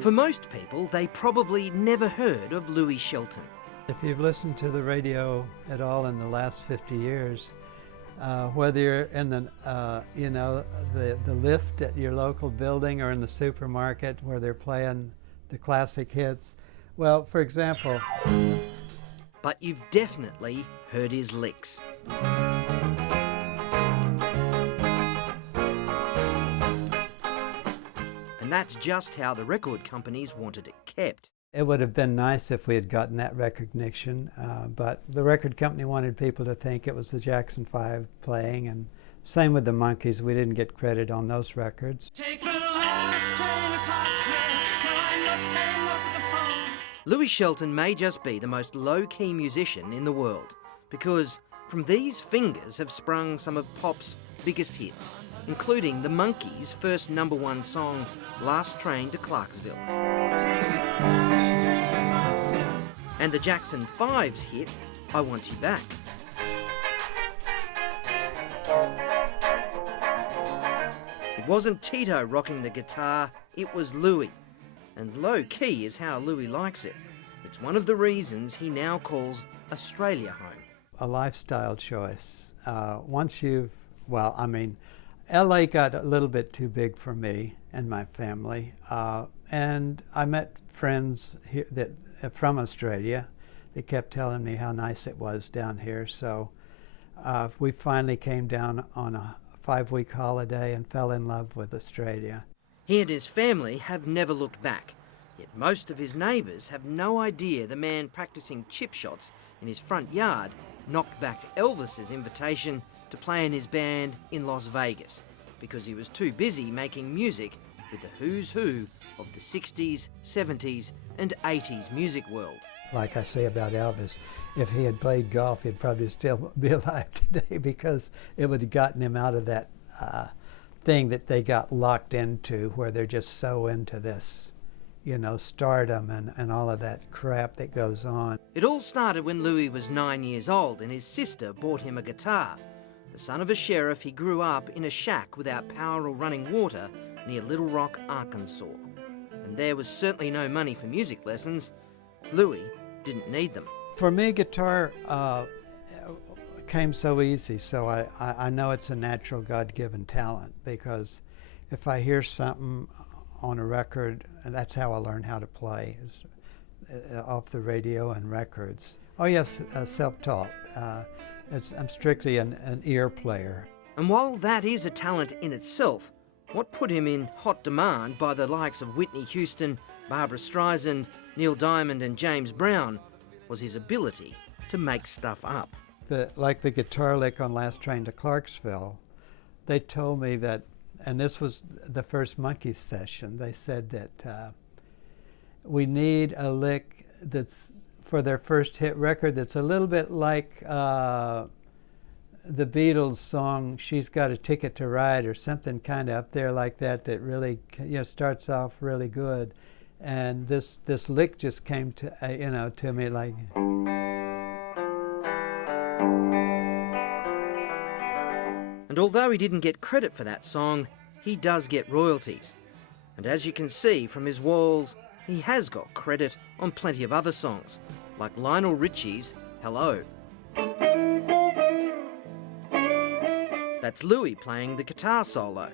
For most people, they probably never heard of Louis Shelton. If you've listened to the radio at all in the last 50 years, whether you're in the lift at your local building or in the supermarket where they're playing the classic hits, well, for example. But you've definitely heard his licks. And that's just how the record companies wanted it kept. It would have been nice if we had gotten that recognition, but the record company wanted people to think it was the Jackson 5 playing, and same with the Monkees. We didn't get credit on those records. Take the last train to Clarksville. Now I must hang up the phone. Louis Shelton may just be the most low-key musician in the world, because from these fingers have sprung some of pop's biggest hits, including the Monkees' first #1 song, Last Train to Clarksville. And the Jackson 5's hit, I Want You Back. It wasn't Tito rocking the guitar, it was Louis. And low-key is how Louis likes it. It's one of the reasons he now calls Australia home. A lifestyle choice. LA got a little bit too big for me and my family, and I met friends here from Australia. They kept telling me how nice it was down here, so we finally came down on a 5-week holiday and fell in love with Australia. He and his family have never looked back, yet most of his neighbours have no idea the man practising chip shots in his front yard knocked back Elvis's invitation to play in his band in Las Vegas because he was too busy making music with the who's who of the 60s, 70s and 80s music world. Like I say about Elvis, if he had played golf, he'd probably still be alive today because it would have gotten him out of that thing that they got locked into where they're just so into this, stardom and all of that crap that goes on. It all started when Louis was 9 years old and his sister bought him a guitar. The son of a sheriff, he grew up in a shack without power or running water near Little Rock, Arkansas. And there was certainly no money for music lessons. Louis didn't need them. For me, guitar came so easy, so I know it's a natural God-given talent, because if I hear something on a record, and that's how I learn how to play, is off the radio and records. Oh yes, self-taught. I'm strictly an ear player. And while that is a talent in itself, what put him in hot demand by the likes of Whitney Houston, Barbra Streisand, Neil Diamond and James Brown was his ability to make stuff up. Like the guitar lick on Last Train to Clarksville, they told me that, and this was the first Monkees session, they said that we need a lick that's for their first hit record that's a little bit like the Beatles song She's Got a Ticket to Ride, or something kind of up there like that really starts off really good. And this lick just came to to me like. And although he didn't get credit for that song, he does get royalties. And as you can see from his walls, he has got credit on plenty of other songs, like Lionel Richie's Hello. That's Louis playing the guitar solo.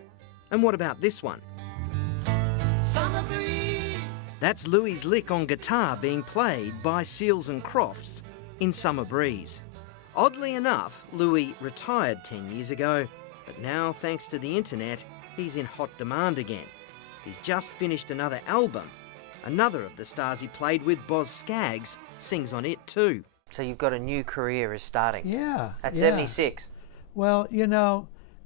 And what about this one? That's Louis's lick on guitar being played by Seals and Crofts in Summer Breeze. Oddly enough, Louis retired 10 years ago, but now, thanks to the internet, he's in hot demand again. He's just finished another album. Another of the stars he played with, Boz Scaggs, sings on it too. So you've got a new career is starting. Yeah. At 76. Well,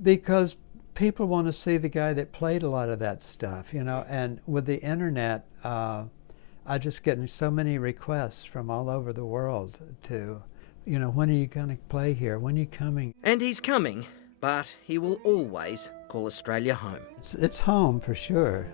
because people want to see the guy that played a lot of that stuff, and with the internet, I just get so many requests from all over the world to, when are you going to play here? When are you coming? And he's coming, but he will always call Australia home. It's home for sure.